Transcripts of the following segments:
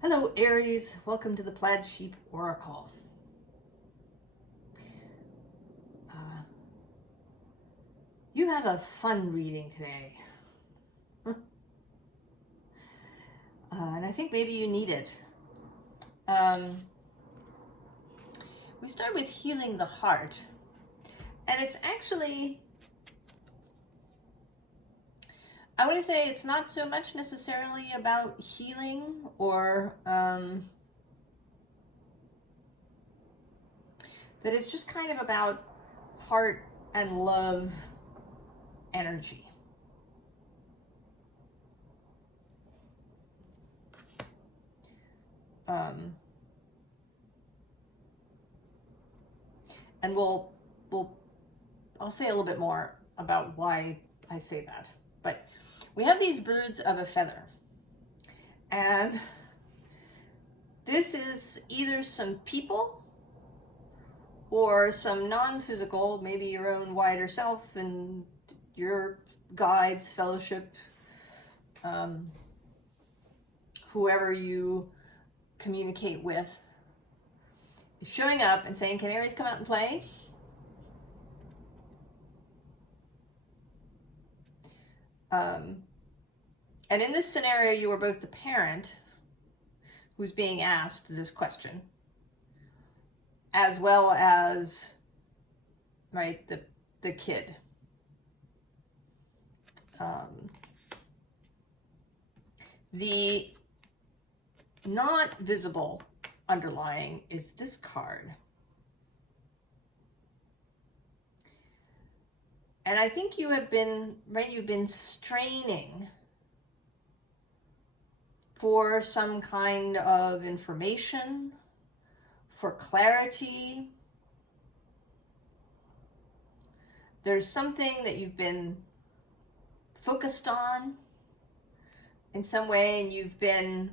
Hello Aries, welcome to the Plaid Sheep Oracle. You have a fun reading today. And I think maybe you need it. We start with healing the heart. And it's actually, I want to say it's not so much necessarily about healing or that it's just kind of about heart and love energy. And I'll say a little bit more about why I say that. But we have these birds of a feather. And this is either some people or some non-physical, maybe your own wider self and your guides, fellowship, whoever you communicate with, is showing up and saying, can Aries come out and play? And in this scenario, you are both the parent who's being asked this question, as well as, right, the kid. The not visible underlying is this card. And I think you have been, right, you've been straining for some kind of information, for clarity. There's something that you've been focused on in some way, and you've gotten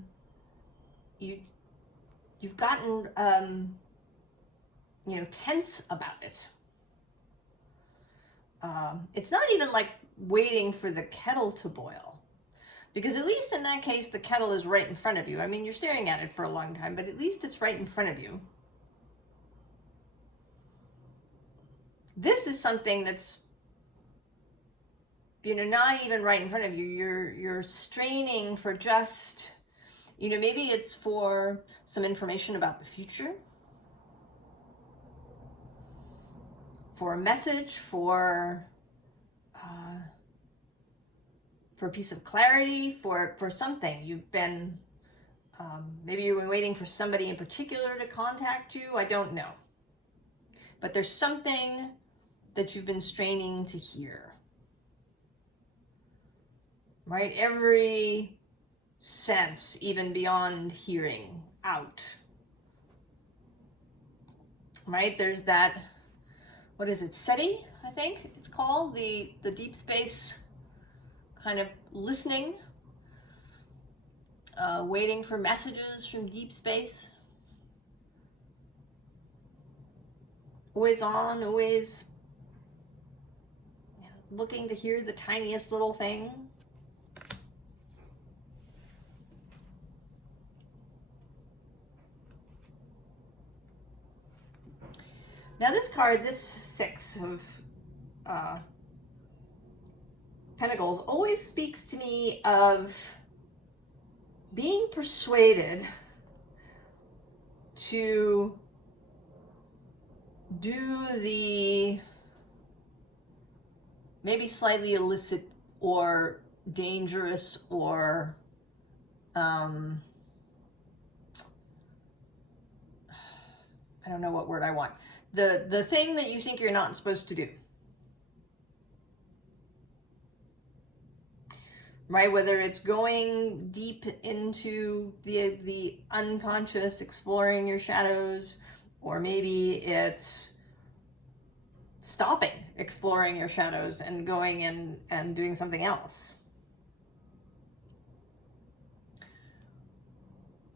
tense about it. It's not even like waiting for the kettle to boil, because at least in that case the kettle is right in front of you. I mean, you're staring at it for a long time, but at least it's right in front of you. This is something that's not even right in front of you. You're straining for just, maybe it's for some information about the future, for a message, for a piece of clarity, for something. You've been, maybe you've been waiting for somebody in particular to contact you. I don't know. But there's something that you've been straining to hear. Right? Every sense, even beyond hearing, out. Right? There's that, what is it, SETI, I think it's called, the deep space kind of listening, waiting for messages from deep space. Always on, always looking to hear the tiniest little thing. Now this card, this Six of Pentacles, always speaks to me of being persuaded to do the maybe slightly illicit or dangerous or I don't know what word I want. The thing that you think you're not supposed to do. Right? Whether it's going deep into the unconscious, exploring your shadows, or maybe it's stopping exploring your shadows and going in and doing something else.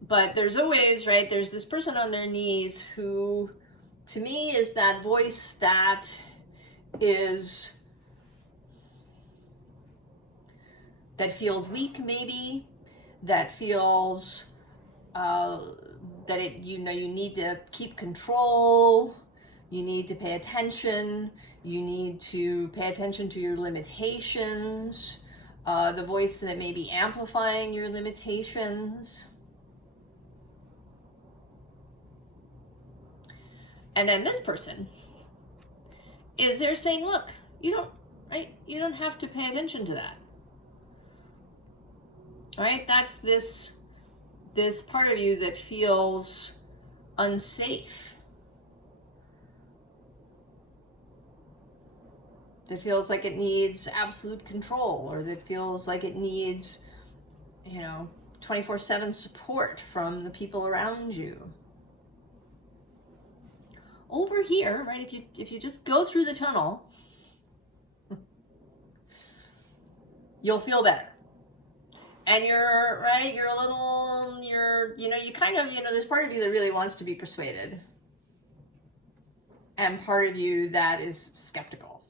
But there's always, right, there's this person on their knees who, to me, is that voice that feels weak, maybe, that feels that you need to keep control, you need to pay attention, you need to pay attention to your limitations, the voice that may be amplifying your limitations. And then this person is there saying, look, you don't have to pay attention to that. All right, that's this part of you that feels unsafe, that feels like it needs absolute control, or that feels like it needs, 24/7 support from the people around you. Over here, right, if you just go through the tunnel, you'll feel better. And you kind of, there's part of you that really wants to be persuaded, and part of you that is skeptical.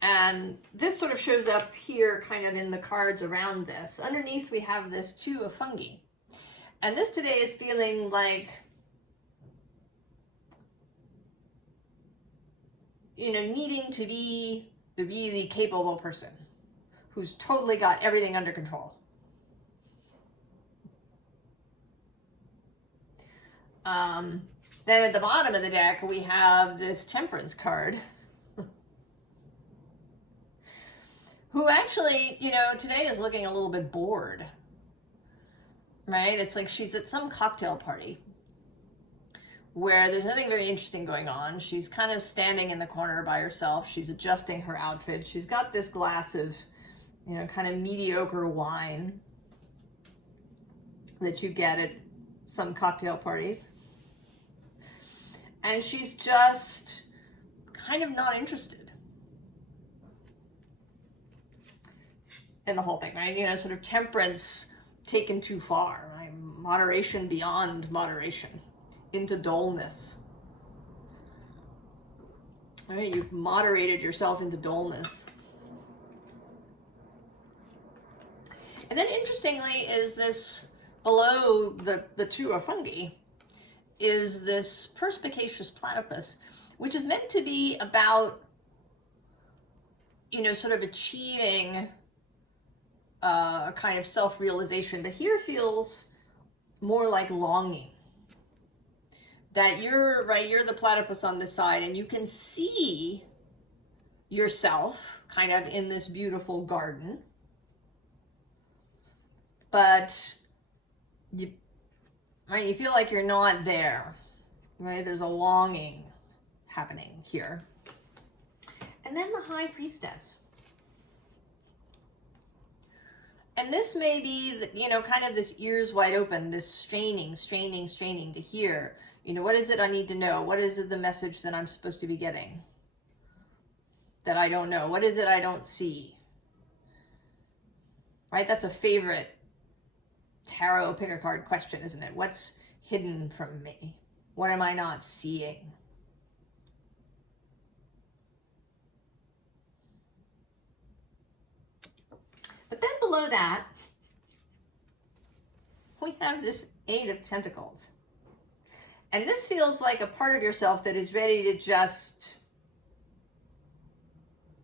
And this sort of shows up here kind of in the cards around this. Underneath we have this Two of Fungi. And this today is feeling like, needing to be the really capable person who's totally got everything under control. Then at the bottom of the deck, we have this Temperance card, who actually, today is looking a little bit bored, right? It's like she's at some cocktail party where there's nothing very interesting going on. She's kind of standing in the corner by herself. She's adjusting her outfit. She's got this glass of, kind of mediocre wine that you get at some cocktail parties. And she's just kind of not interested in the whole thing, right? Sort of temperance taken too far, right? Moderation beyond moderation, into dullness. All right, you've moderated yourself into dullness. And then interestingly is this, below the Two of Fungi, is this perspicacious platypus, which is meant to be about, sort of achieving a kind of self-realization, but here feels more like longing. That you're the platypus on this side, and you can see yourself kind of in this beautiful garden, but you feel like you're not there, right? There's a longing happening here. And then the High Priestess. And this may be, kind of this ears wide open, this straining to hear, what is it I need to know? What is it, the message that I'm supposed to be getting that I don't know? What is it I don't see? Right? That's a favorite tarot pick a card question, isn't it? What's hidden from me? What am I not seeing? But then below that, we have this Eight of Pentacles. And this feels like a part of yourself that is ready to just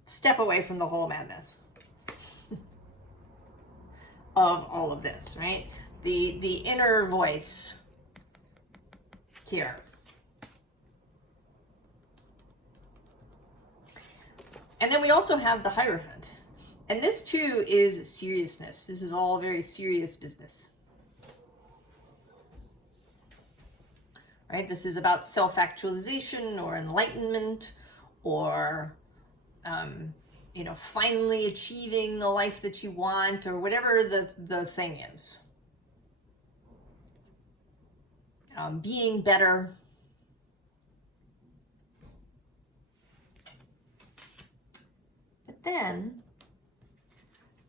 step away from the whole madness of all of this, right? The inner voice here. And then we also have the Hierophant. And this too is seriousness. This is all very serious business. Right? This is about self-actualization or enlightenment, or, finally achieving the life that you want, or whatever the thing is. Being better. But then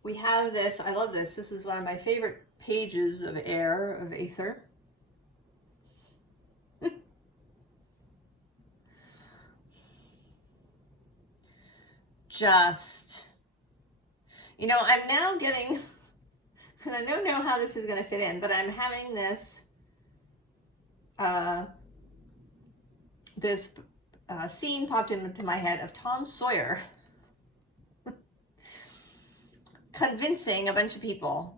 we have this, I love this. This is one of my favorite pages of air, of Aether. Just, I'm now getting and I don't know how this is going to fit in, but I'm having this scene popped into my head of Tom Sawyer convincing a bunch of people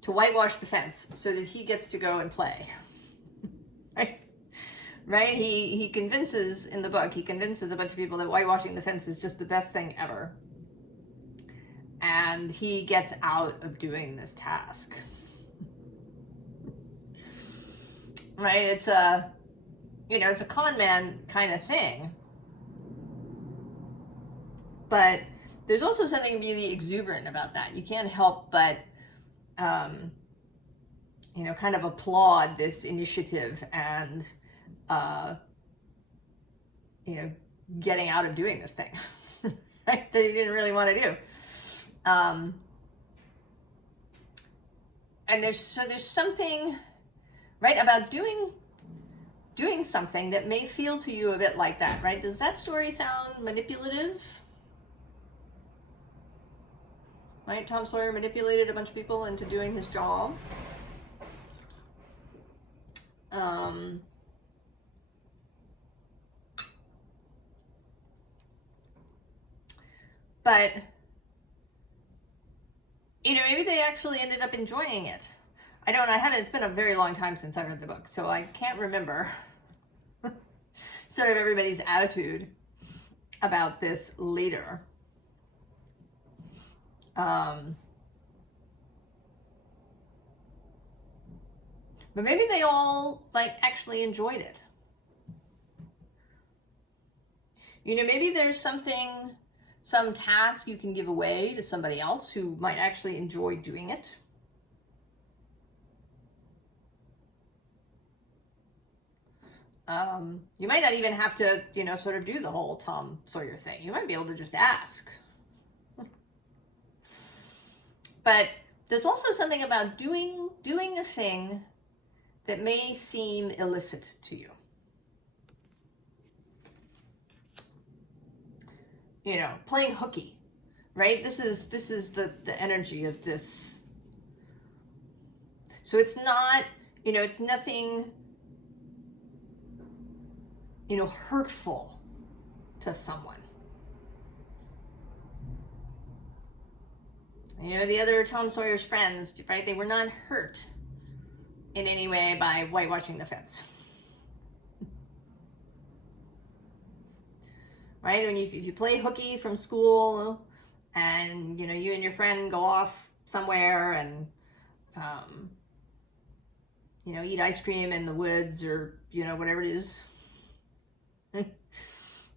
to whitewash the fence so that he gets to go and play. Right? He convinces, in the book, he convinces a bunch of people that whitewashing the fence is just the best thing ever. And he gets out of doing this task. Right? It's a, it's a con man kind of thing. But there's also something really exuberant about that. You can't help but, kind of applaud this initiative and, getting out of doing this thing, right? That he didn't really want to do. And there's something, right, about doing something that may feel to you a bit like that, right? Does that story sound manipulative? Right? Tom Sawyer manipulated a bunch of people into doing his job. But, maybe they actually ended up enjoying it. It's been a very long time since I read the book, so I can't remember sort of everybody's attitude about this later. But maybe they all, actually enjoyed it. Maybe there's some task you can give away to somebody else who might actually enjoy doing it. You might not even have to, sort of do the whole Tom Sawyer thing. You might be able to just ask. But there's also something about doing a thing that may seem illicit to you. Playing hooky, right? This is the energy of this. So it's not, it's nothing, hurtful to someone. The other Tom Sawyer's friends, right? They were not hurt in any way by whitewashing the fence. Right? If you play hooky from school and, you and your friend go off somewhere and, eat ice cream in the woods or, whatever it is.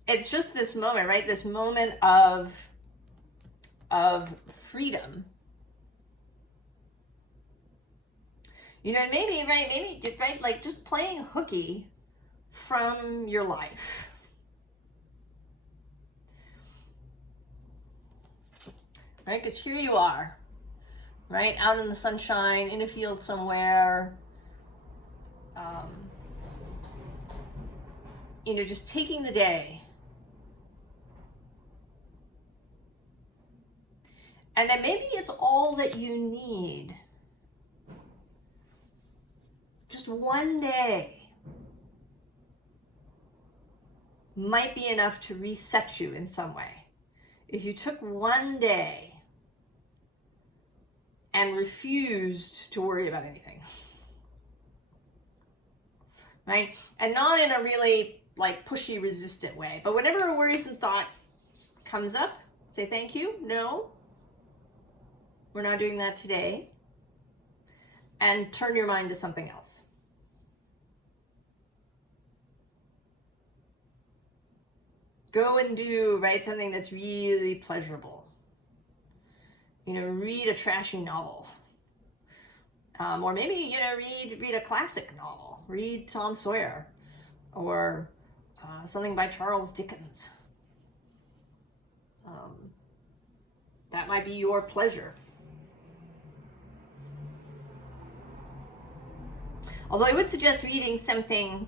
It's just this moment, right? This moment of freedom. Maybe, right, just playing hooky from your life. Right, because here you are, right, out in the sunshine, in a field somewhere, just taking the day. And then maybe it's all that you need. Just one day might be enough to reset you in some way. If you took one day and refused to worry about anything, right? And not in a really pushy, resistant way, but whenever a worrisome thought comes up, say thank you, no, we're not doing that today, and turn your mind to something else. Go and do, right, something that's really pleasurable. Read a trashy novel. Or maybe, read a classic novel. Read Tom Sawyer. Or something by Charles Dickens. That might be your pleasure. Although I would suggest reading something,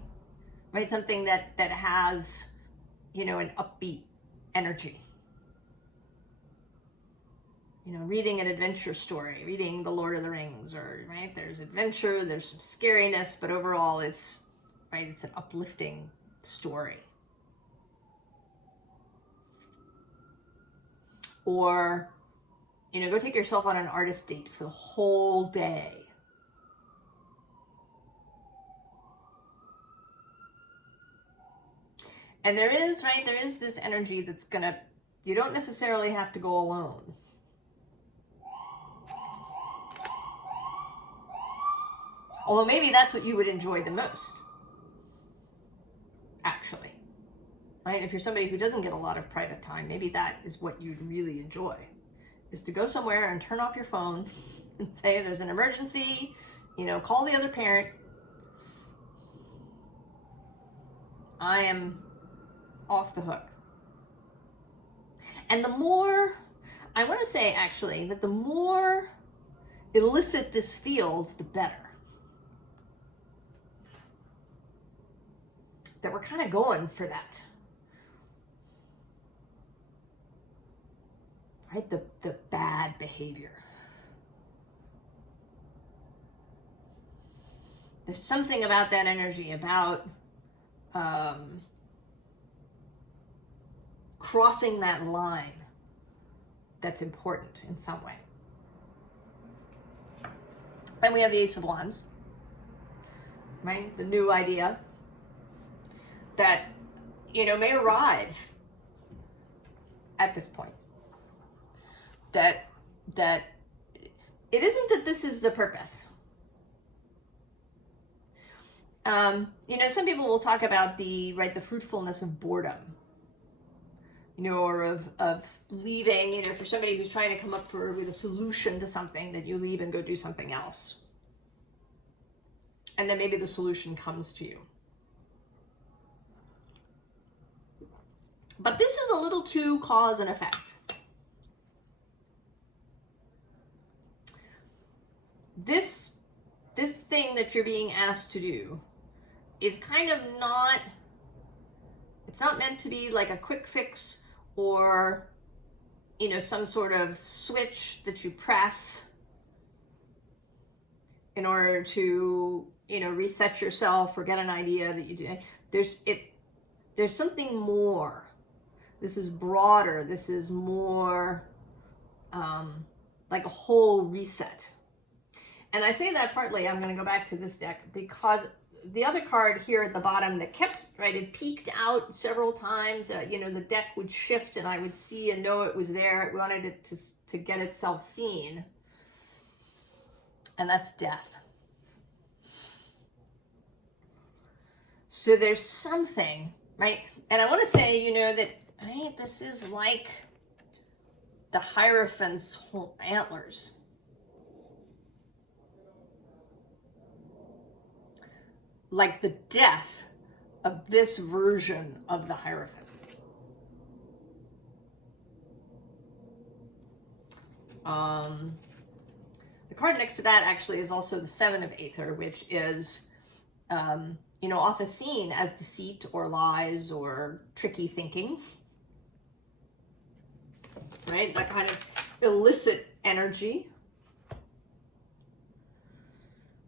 right, something that has, an upbeat energy. you know, reading an adventure story, reading The Lord of the Rings, or, right, there's adventure, there's some scariness, but overall it's, right, it's an uplifting story. Or, you know, go take yourself on an artist date for the whole day. And there is, right, there is this energy that's gonna, you don't necessarily have to go alone. Although maybe that's what you would enjoy the most, actually. Right? If you're somebody who doesn't get a lot of private time, maybe that is what you'd really enjoy, is to go somewhere and turn off your phone and say, there's an emergency, you know, call the other parent. I am off the hook. And the more, I want to say actually, that the more illicit this feels, the better. That we're kind of going for that. Right? The bad behavior. There's something about that energy, about crossing that line that's important in some way. Then we have the Ace of Wands, right? The new idea that, you know, may arrive at this point. That it isn't that this is the purpose. You know, some people will talk about the fruitfulness of boredom, you know, or of leaving, you know, for somebody who's trying to come up with a solution to something, that you leave and go do something else. And then maybe the solution comes to you. But this is a little too cause and effect. This thing that you're being asked to do is kind of not, it's not meant to be like a quick fix or, you know, some sort of switch that you press in order to, you know, reset yourself or get an idea that you do. There's something more. This is broader. This is more like a whole reset. And I say that partly, I'm going to go back to this deck, because the other card here at the bottom that kept, right, it peeked out several times. You know, the deck would shift and I would see and know it was there. It wanted it to get itself seen. And that's death. So there's something, right? And I want to say, you know, that, right, this is like the Hierophant's whole antlers. Like the death of this version of the Hierophant. The card next to that actually is also the Seven of Aether, which is, you know, often seen as deceit or lies or tricky thinking. Right? That kind of illicit energy.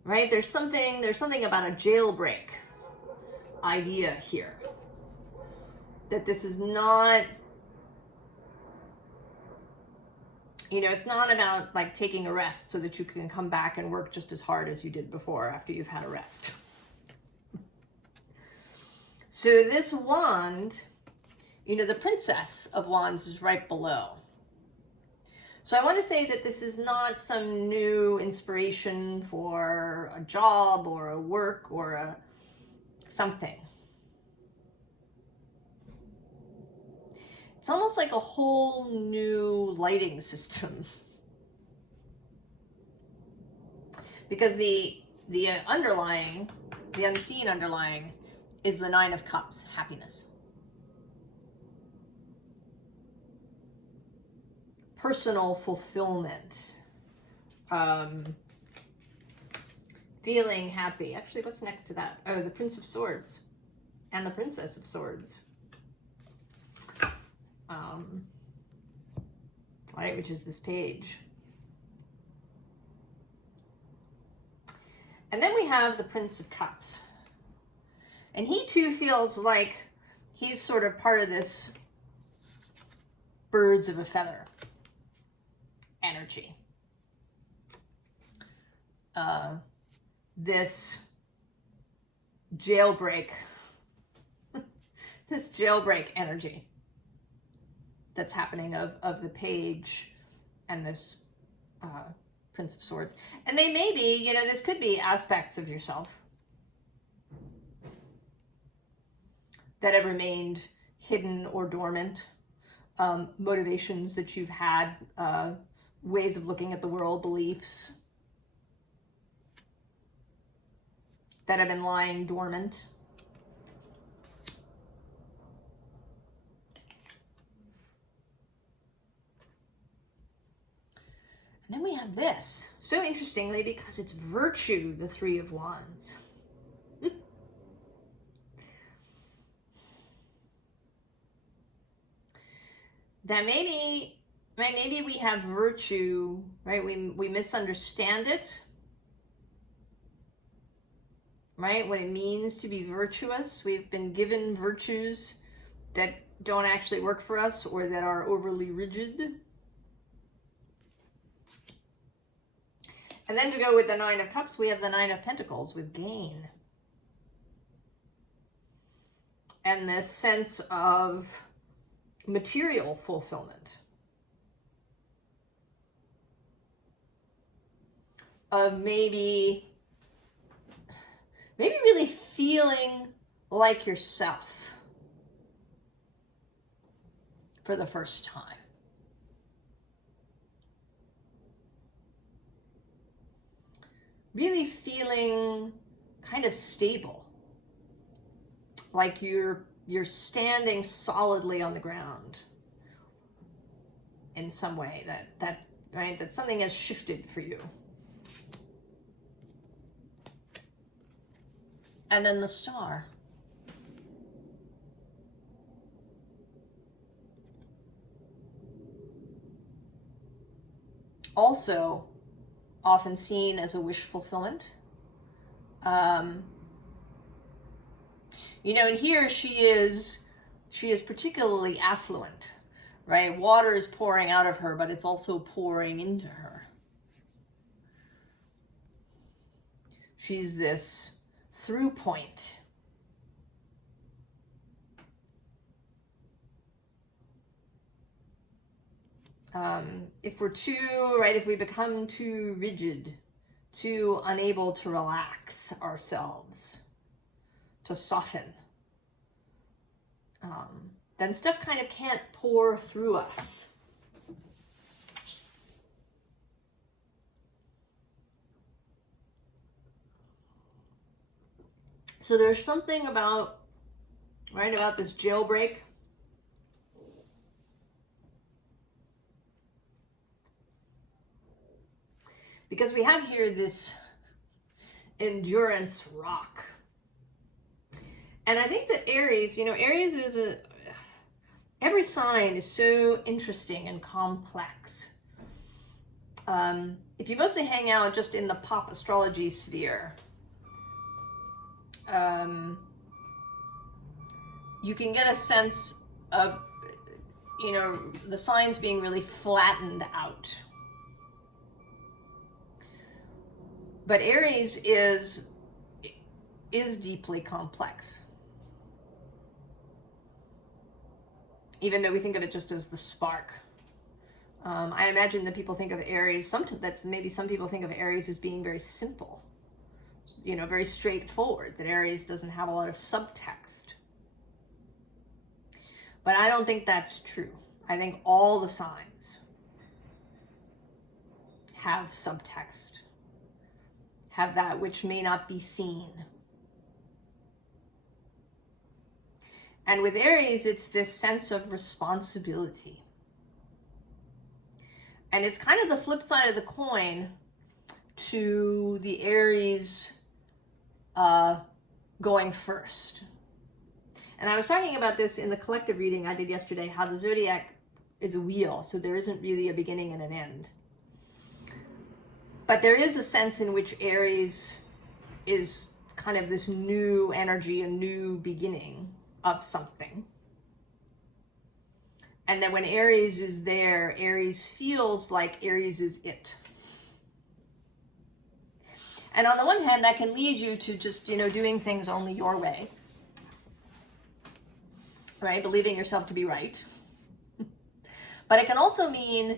Right? There's something about a jailbreak idea here. That this is not, you know, it's not about like taking a rest so that you can come back and work just as hard as you did before after you've had a rest. So this wand, you know, the Princess of Wands is right below. So I want to say that this is not some new inspiration for a job or a work or a something. It's almost like a whole new lighting system. Because the underlying, the unseen underlying, is the Nine of Cups, happiness. Personal fulfillment, feeling happy. Actually, what's next to that? Oh, the Prince of Swords and the Princess of Swords. right, which is this page. And then we have the Prince of Cups. And he too feels like he's sort of part of this birds of a feather energy. This jailbreak, this jailbreak energy that's happening of the page and this Prince of Swords. And they may be, you know, this could be aspects of yourself that have remained hidden or dormant, motivations that you've had, ways of looking at the world, beliefs that have been lying dormant. And then we have this, so interestingly, because it's virtue, the Three of Wands. That maybe we have virtue, right? We misunderstand it, right? What it means to be virtuous. We've been given virtues that don't actually work for us or that are overly rigid. And then to go with the Nine of Cups, we have the Nine of Pentacles with gain. And this sense of material fulfillment. Of maybe really feeling like yourself for the first time. Really feeling kind of stable, like you're standing solidly on the ground in some way, that something has shifted for you. And then the Star. Also often seen as a wish fulfillment. You know, and here she is particularly affluent, right? Water is pouring out of her, but it's also pouring into her. She's this through point. If we become too rigid, too unable to relax ourselves, to soften, then stuff kind of can't pour through us. So there's something about this jailbreak. Because we have here this endurance rock. And I think that Aries, Aries is every sign is so interesting and complex. If you mostly hang out just in the pop astrology sphere, you can get a sense of, the signs being really flattened out. But Aries is deeply complex. Even though we think of it just as the spark. I imagine that people think of Aries, maybe some people think of Aries as being very simple, very straightforward, that Aries doesn't have a lot of subtext. But I don't think that's true. I think all the signs have subtext, have that which may not be seen. And with Aries, it's this sense of responsibility. And it's kind of the flip side of the coin to the Aries going first. And I was talking about this in the collective reading I did yesterday, how the zodiac is a wheel, so there isn't really a beginning and an end. But there is a sense in which Aries is kind of this new energy, a new beginning of something. And then when Aries is there, Aries feels like Aries is it. And on the one hand, that can lead you to just, doing things only your way. Right? Believing yourself to be right. But it can also mean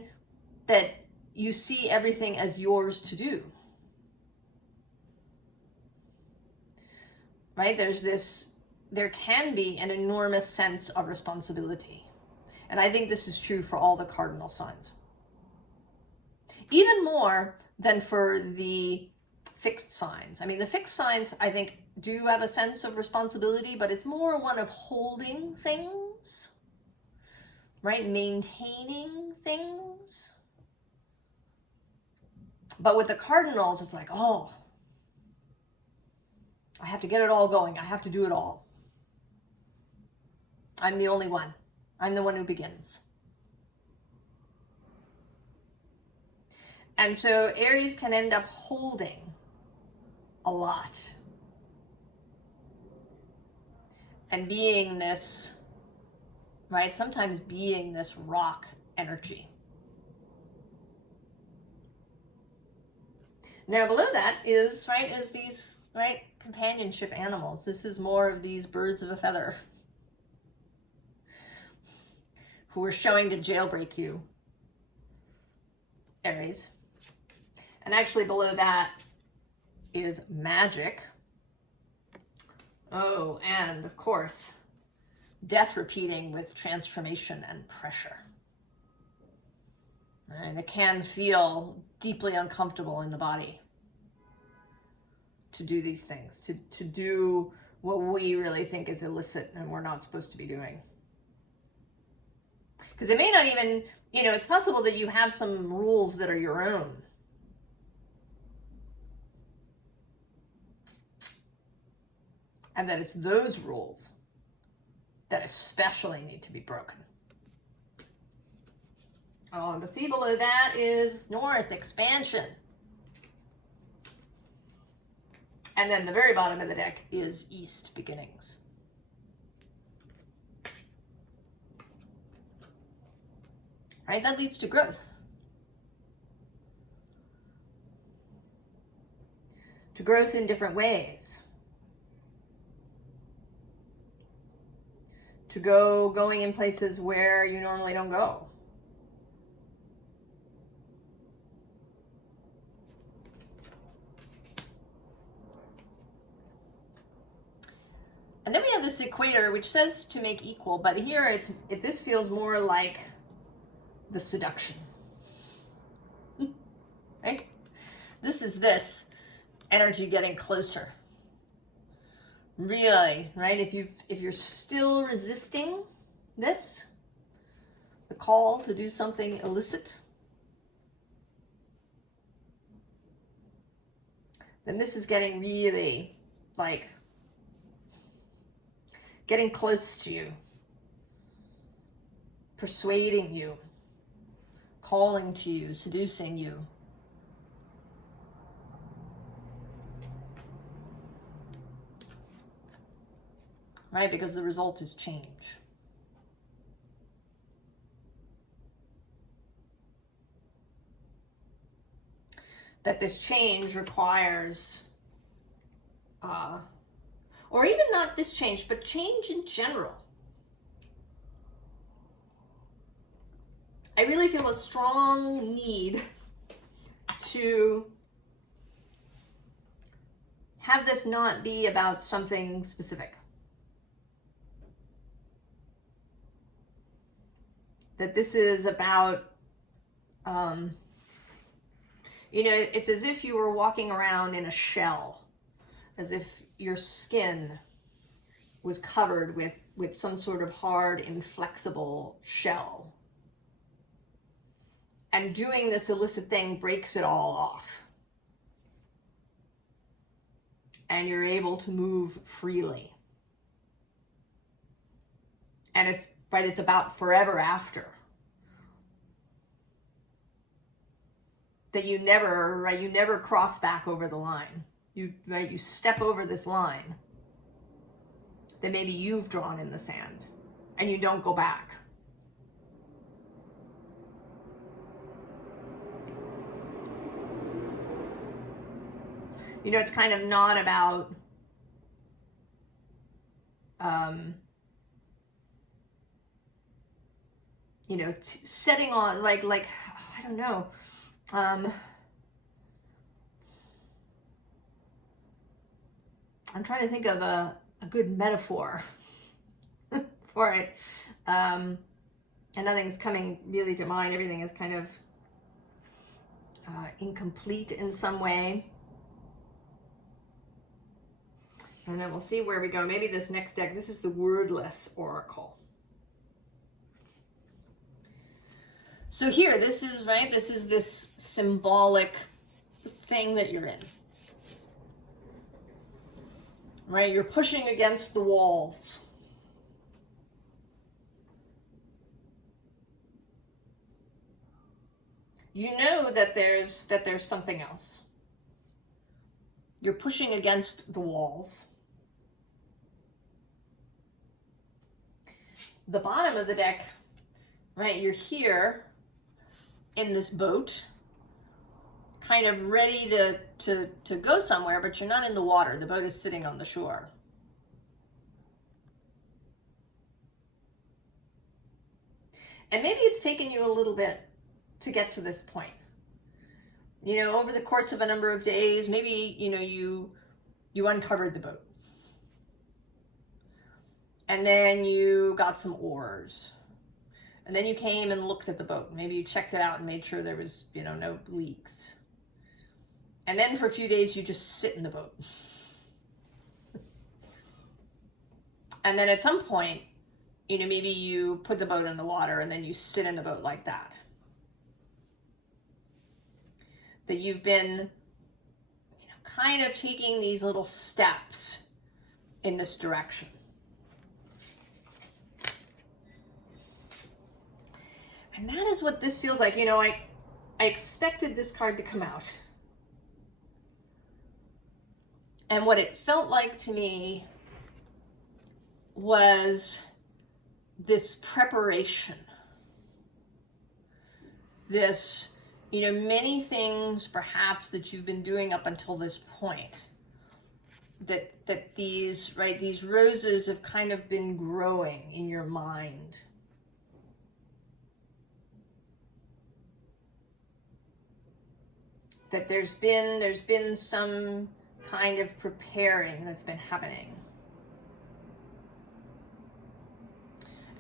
that you see everything as yours to do. Right? There can be an enormous sense of responsibility. And I think this is true for all the cardinal signs. Even more than for the fixed signs. I mean, the fixed signs, I think, do have a sense of responsibility, but it's more one of holding things, right? Maintaining things. But with the cardinals, it's like, oh, I have to get it all going. I have to do it all. I'm the only one. I'm the one who begins. And so Aries can end up holding a lot. And being this, right? Sometimes being this rock energy. Now below that is these, companionship animals. This is more of these birds of a feather who are showing to jailbreak you, Aries. And actually below that is magic. Oh, and of course, death repeating with transformation and pressure. And it can feel deeply uncomfortable in the body to do these things, to do what we really think is illicit and we're not supposed to be doing. Because it may not even, it's possible that you have some rules that are your own. And that it's those rules that especially need to be broken. Oh, and the sea below that is north, expansion. And then the very bottom of the deck is east, beginnings. Right? That leads to growth. To growth in different ways. To going in places where you normally don't go. And then we have this equator, which says to make equal, but here this feels more like the seduction. Right? This is this energy getting closer. Really, right? If you're still resisting this, the call to do something illicit, then this is getting really getting close to you, persuading you, calling to you, seducing you. Right? Because the result is change. That this change requires, or even not this change, but change in general. I really feel a strong need to have this not be about something specific. That this is about, it's as if you were walking around in a shell, as if your skin was covered with some sort of hard, inflexible shell. And doing this illicit thing breaks it all off. And you're able to move freely. And it's about forever after. that you never, right, you never cross back over the line. You, right, you step over this line that maybe you've drawn in the sand, and you don't go back. You know, it's kind of not about you know, setting on like I don't know, I'm trying to think of a good metaphor for it, and nothing's coming really to mind. Everything is kind of incomplete in some way. And then we'll see where we go. Maybe this next deck, this is the Wordless Oracle. So here, this is, right, this is this symbolic thing that you're in. Right, you're pushing against the walls. You know that there's something else. You're pushing against the walls. The bottom of the deck, right, you're here in this boat, kind of ready to go somewhere, but you're not in the water. The boat is sitting on the shore. And maybe it's taken you a little bit to get to this point. You know, over the course of a number of days, maybe, you know, you uncovered the boat. And then you got some oars. And then you came and looked at the boat. Maybe you checked it out and made sure there was, you know, no leaks. And then for a few days, you just sit in the boat. And then at some point, you know, maybe you put the boat in the water and then you sit in the boat like that. That you've been, you know, kind of taking these little steps in this direction. And that is what this feels like. You know, I expected this card to come out. And what it felt like to me was this preparation. This, you know, many things perhaps that you've been doing up until this point. That these, right, these roses have kind of been growing in your mind. That there's been some kind of preparing that's been happening.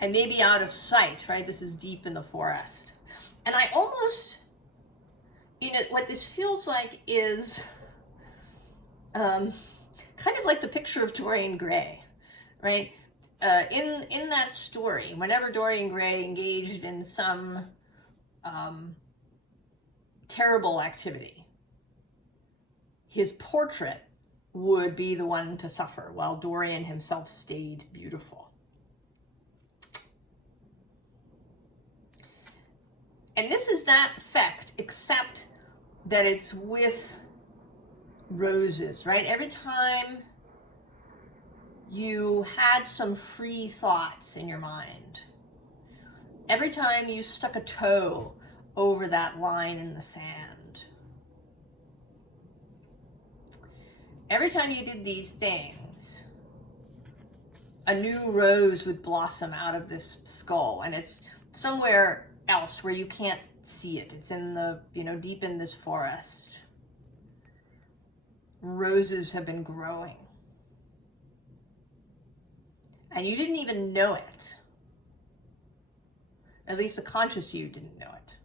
And maybe out of sight, right? This is deep in the forest. And I almost, you know, what this feels like is kind of like the picture of Dorian Gray, right? In that story, whenever Dorian Gray engaged in some terrible activity, his portrait would be the one to suffer, while Dorian himself stayed beautiful. And this is that effect, except that it's with roses, right? Every time you had some free thoughts in your mind, every time you stuck a toe over that line in the sand, every time you did these things, a new rose would blossom out of this skull, and it's somewhere else where you can't see it. It's in the, you know, deep in this forest. Roses have been growing. And you didn't even know it. At least the conscious you didn't know it.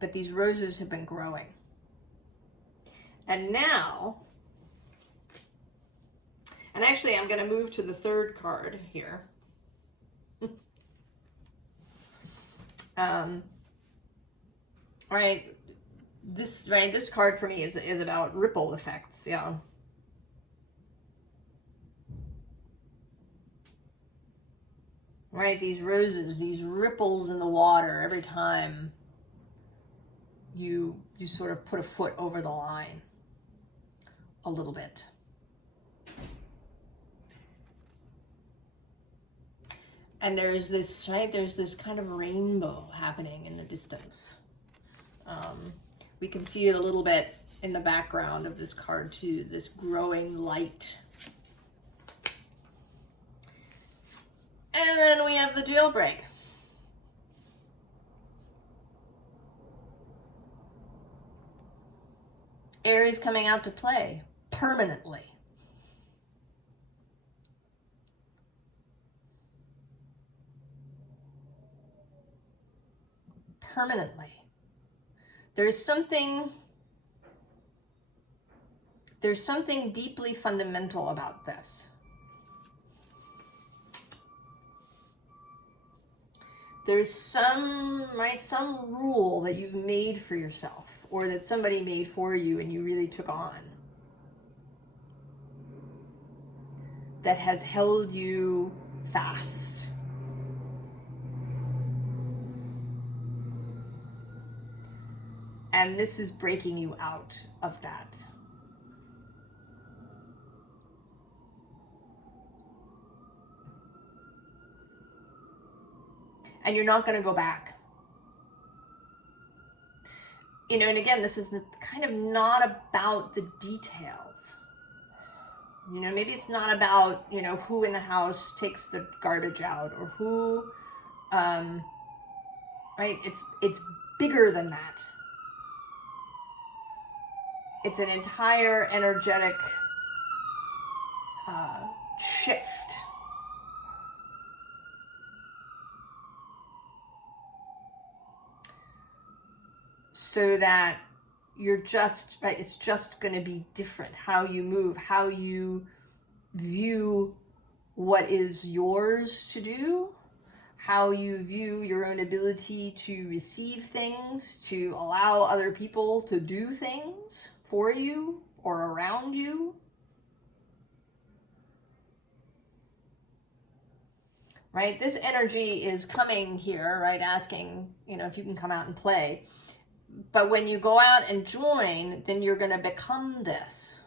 But these roses have been growing. And now, and actually I'm going to move to the third card here. This card for me is about ripple effects, yeah. right? These roses, these ripples in the water every time you sort of put a foot over the line a little bit. And there's this, right, there's this kind of rainbow happening in the distance. We can see it a little bit in the background of this card too, this growing light. And then we have the Jailbreak. Aries coming out to play permanently. Permanently. There's something deeply fundamental about this. There's some rule that you've made for yourself, or that somebody made for you and you really took on, that has held you fast. And this is breaking you out of that. And you're not going to go back. You know, and again, this is kind of not about the details. You know, maybe it's not about, you know, who in the house takes the garbage out, or who, right? It's bigger than that. It's an entire energetic shift. So that you're just, right, it's just going to be different. How you move, how you view what is yours to do, how you view your own ability to receive things, to allow other people to do things for you or around you. Right? This energy is coming here, right? Asking, you know, if you can come out and play. But when you go out and join, then you're going to become this.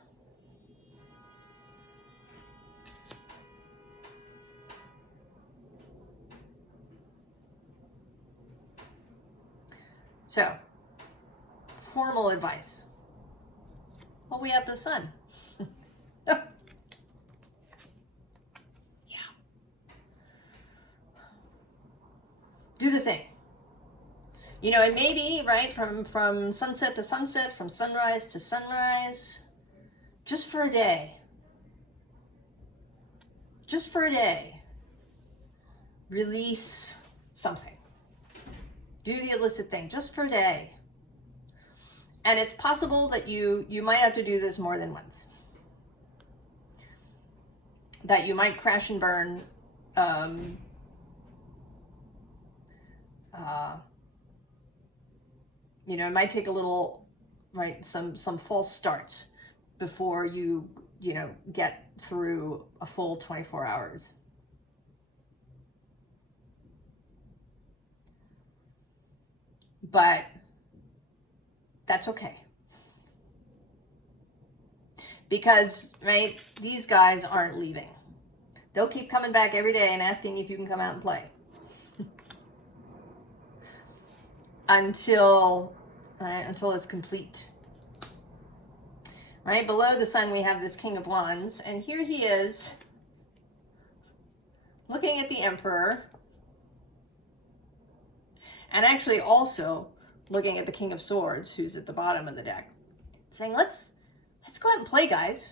So, formal advice. Well, we have the sun. Yeah. Do the thing. You know, and maybe, right, from sunset to sunset, from sunrise to sunrise, just for a day. Just for a day. Release something. Do the illicit thing, just for a day. And it's possible that you might have to do this more than once. That you might crash and burn you know, it might take a little, right, some false starts before you know, get through a full 24 hours. But that's okay. Because, right, these guys aren't leaving. They'll keep coming back every day and asking if you can come out and play. Until it's complete. Right, below the sun we have this King of Wands, and here he is looking at the Emperor, and actually also looking at the King of Swords, who's at the bottom of the deck, saying, let's go out and play, guys.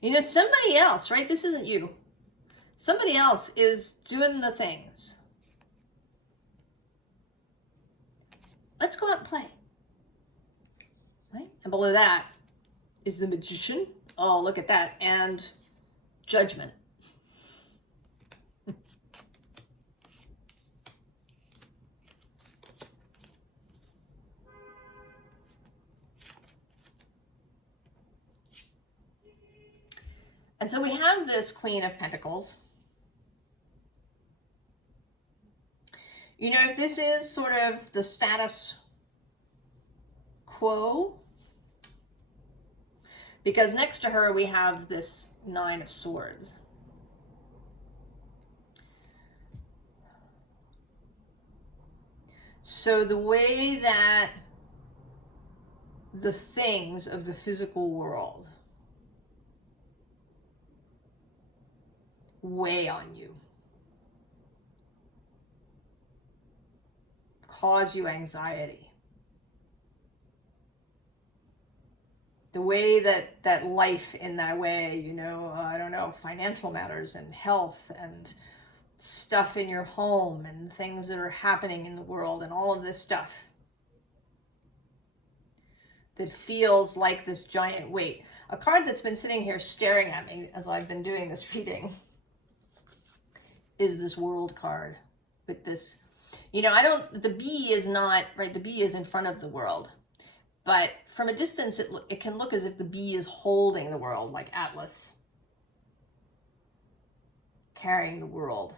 You know, somebody else, right? This isn't you. Somebody else is doing the things. Let's go out and play. Right? And below that is the Magician. Oh, look at that. And Judgment. And so we have this Queen of Pentacles. You know, if this is sort of the status quo, because next to her we have this Nine of Swords. So the way that the things of the physical world weigh on you, cause you anxiety, the way that life in that way, you know, I don't know, financial matters and health and stuff in your home and things that are happening in the world and all of this stuff that feels like this giant weight. A card that's been sitting here staring at me as I've been doing this reading is this World card with this, you know, the bee is not, right, the bee is in front of the world. But from a distance, it can look as if the bee is holding the world, like Atlas, carrying the world.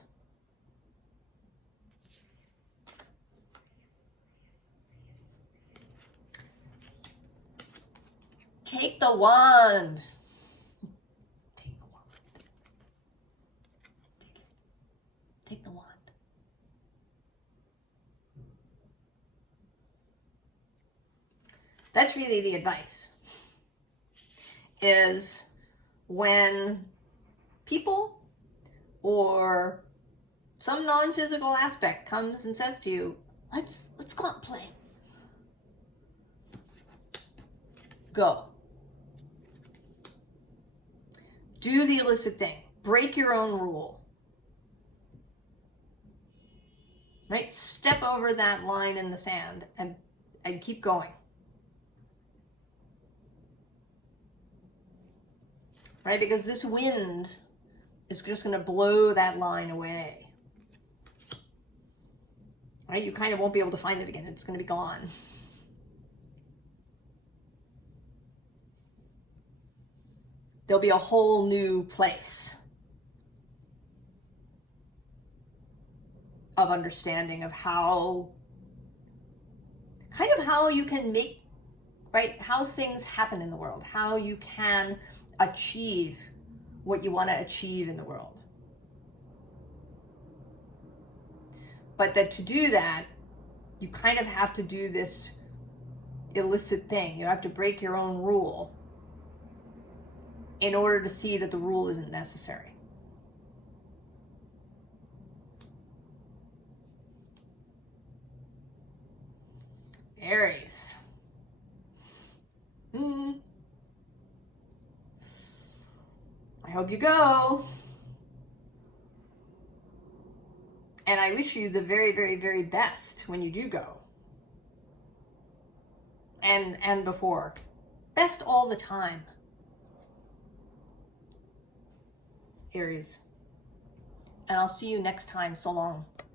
Take the wand. Take the wand. Take it. Take the wand. That's really the advice, is when people or some non-physical aspect comes and says to you, let's go out and play. Go. Do the illicit thing. Break your own rule. Right? Step over that line in the sand and keep going. Right? Because this wind is just going to blow that line away. Right? You kind of won't be able to find it again. It's going to be gone. There'll be a whole new place of understanding of how, kind of how you can make, right, how things happen in the world, how you can achieve what you want to achieve in the world. But that to do that, you kind of have to do this illicit thing. You have to break your own rule in order to see that the rule isn't necessary. Aries. I hope you go. And I wish you the very, very, very best when you do go. And before. Best all the time. Aries. And I'll see you next time. So long.